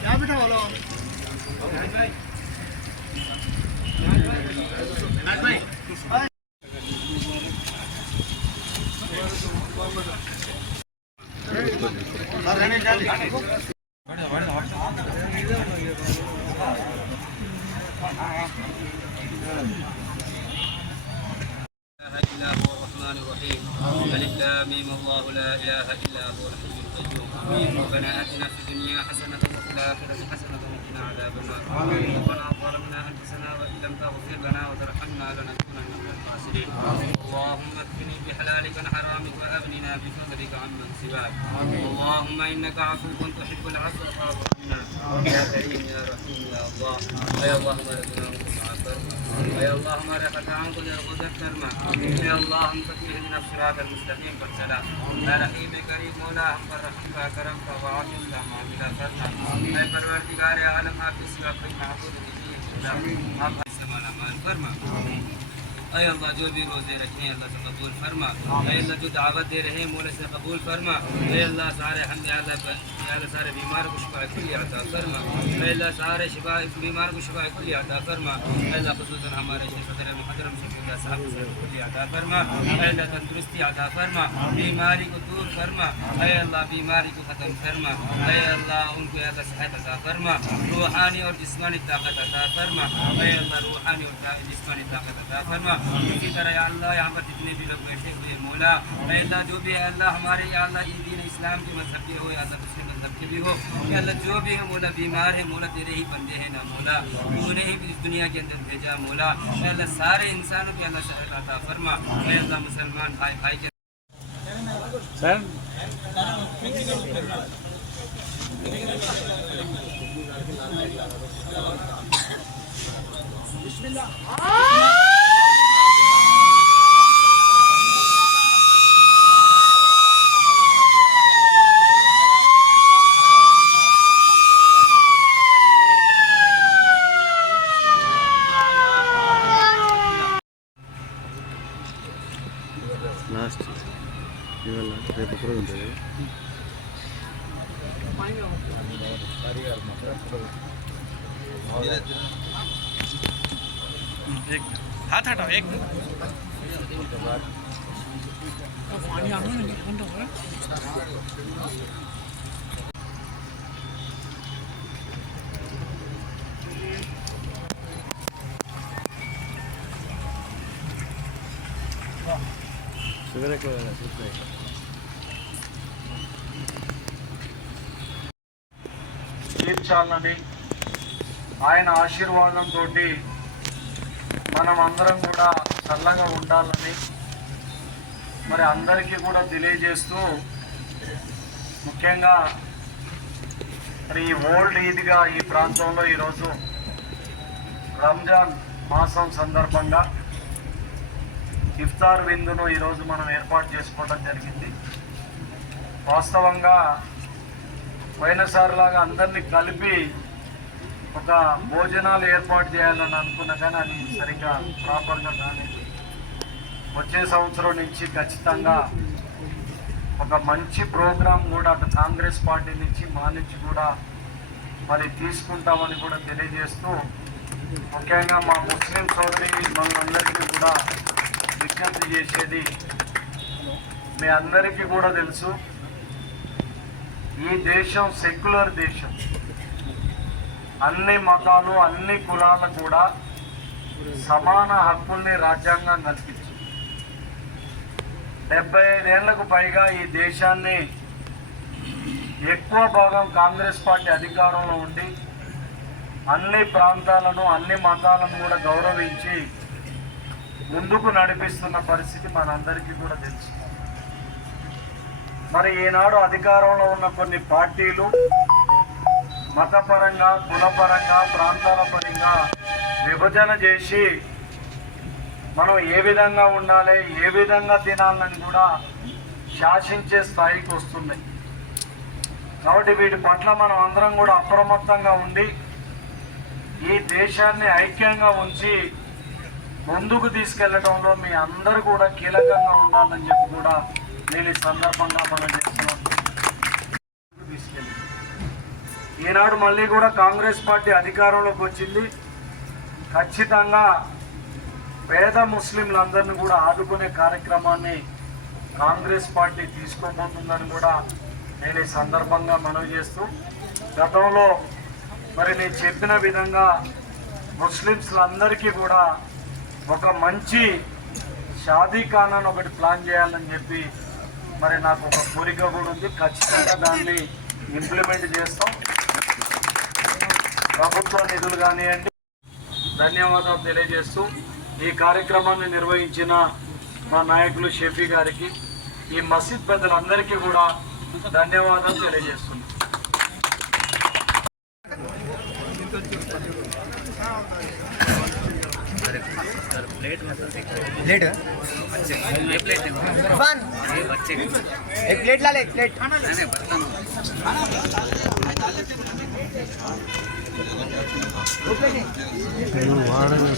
क्या बैठा बोलो ألف لام ميم الله لا إله إلا هو الحي القيوم ربنا آتنا في الدنيا حسنة وفي الآخرة حسنة وقنا عذاب النار ربنا ظلمنا أنفسنا وإن لم تغفر لنا وترحمنا لنكونن من الخاسرين اللهم اكفني بحلالك عن حرامك وأغننا بفضلك عمن سواك اللهم إنك عفو تحب العفو فاعف عنا يا كريم يا رحيم يا الله يا الله يا الله ما رفعت عنك الغدر كرما يا الله انت اهدنا الصراط المستقيم والسلام يا رحيم كريم مولا हम पर रहम का करम का वाक़ का मामला करना ऐ परवरदिगार आलम आप सिवा कोई महबूब नहीं आप समाना मान फरमा ऐ अल्लाह जो भी रोजे रखे हैं अल्लाह से कबूल फरमा ऐ अल्लाह जो दावत दे रहे हैं मौला से कबूल फरमा ऐ अल्लाह सारे हम सारे बीमार को शिफा कुल्ली अता फरमा ऐ अल्लाह सारे शिफा बीमार को शिफा कुल्ली अता फरमा ऐ अल्लाह खुसूसन हमारे सदर मुहतरम शफीउल्लाह साहब से कुल्ली अता फरमा ऐ अल्लाह तंदुरुस्ती अता फरमा बीमारी को दूर फरमा ऐ अल्लाह बीमारी को ख़त्म फरमा ऐ अल्लाह उनको अल्लाह सेहत अता फरमा रूहानी और जिस्मानी ताकत अता फरमा ऐ अल्लाह रूहानी और जिस्मानी ताकत अता फरमा इसी तरह या अल्लाह यहाँ पर जितने भी लोग बैठे हुए मौला अल्लाह जो भी अल्लाह हमारे या अल्लाह दीन इस्लाम के मजहब के हो या अल्लाह दूसरे मजहब के भी हो या अल्लाह जो भी है मौला बीमार है मौला तेरे ही बंदे हैं ना मौला तूने ही इस दुनिया के अंदर भेजा मौला अल्लाह सारे इंसानों के अल्लाह सेहत अता फरमा अल्लाह मुसलमान भाई भाई के లాస్ట్ ఇవాళ రేపు కూడా ఉంటుంది हाथ हटाओ एक షుగర్ ఎక్కువ తీర్చాలని ఆయన ఆశీర్వాదంతో మనం అందరం కూడా చల్లగా ఉండాలని మరి అందరికీ కూడా తెలియజేస్తూ ముఖ్యంగా మరి ఈ ఓల్డ్ ఈద్గా ఈ ప్రాంతంలో ఈరోజు రంజాన్ మాసం సందర్భంగా ఇఫ్తార్ విందును ఈరోజు మనం ఏర్పాటు చేసుకోవడం జరిగింది. వాస్తవంగా పోయినసారిలాగా అందరినీ కలిపి ఒక భోజనాలు ఏర్పాటు చేయాలని అనుకున్నా కానీ అది సరిగ్గా ప్రాపర్గా కాలేదు. వచ్చే సంవత్సరం నుంచి ఖచ్చితంగా ఒక మంచి ప్రోగ్రాం కూడా అటు కాంగ్రెస్ పార్టీ నుంచి మా నుంచి కూడా మరి తీసుకుంటామని కూడా తెలియజేస్తూ ముఖ్యంగా మా ముస్లిం సోదరి మనందరికీ కూడా విజ్ఞప్తి చేసేది, మీ అందరికీ కూడా తెలుసు ఈ దేశం సెక్యులర్ దేశం. అన్ని మతాలు అన్ని కులాలకు కూడా సమాన హక్కుల్ని రాజ్యాంగం కల్పించింది. 75 ఏళ్లకు పైగా ఈ దేశాన్ని ఎక్కువ భాగం కాంగ్రెస్ పార్టీ అధికారంలో ఉండి అన్ని ప్రాంతాలను అన్ని మతాలను కూడా గౌరవించి ముందుకు నడిపిస్తున్న పరిస్థితి మనందరికీ కూడా తెలుసు. మరి ఈనాడు అధికారంలో ఉన్న కొన్ని పార్టీలు మతపరంగా కులపరంగా ప్రాంతాల పరంగా విభజన చేసి మనం ఏ విధంగా ఉండాలి ఏ విధంగా తినాలని కూడా శాసించే స్థాయికి వస్తున్నాయి. కాబట్టి వీటి పట్ల మనం అందరం కూడా అప్రమత్తంగా ఉండి ఈ దేశాన్ని ఐక్యంగా ఉంచి ముందుకు తీసుకెళ్లడంలో మీ అందరూ కూడా కీలకంగా ఉండాలని చెప్పి కూడా నేను ఈ సందర్భంగా మనం చేస్తున్నాం. ఈనాడు మళ్ళీ కూడా కాంగ్రెస్ పార్టీ అధికారంలోకి వచ్చింది. ఖచ్చితంగా పేద ముస్లింలందరినీ కూడా ఆదుకునే కార్యక్రమాన్ని కాంగ్రెస్ పార్టీ తీసుకోబోతుందని కూడా నేను ఈ సందర్భంగా మనవి చేస్తూ, గతంలో మరి నేను చెప్పిన విధంగా ముస్లిమ్స్లందరికీ కూడా ఒక మంచి షాదీఖానాను ఒకటి ప్లాన్ చేయాలని చెప్పి మరి నాకు ఒక కోరిక కూడా ఉంది. ఖచ్చితంగా దాన్ని ఇంప్లిమెంట్ చేస్తాం. ప్రభుత్వ నిధులు కానివ్వండి. ధన్యవాదాలు తెలియజేస్తూ ఈ కార్యక్రమాన్ని నిర్వహించిన మా నాయకులు షఫీ గారికి, ఈ మసీద్ పెద్దలందరికీ కూడా ధన్యవాదాలు తెలియజేస్తున్నాం. प्लेट ये प्लेट है इरफान ये बच्चे एक प्लेट ला ले एक प्लेट नहीं बर्तन నువ్వు వాడని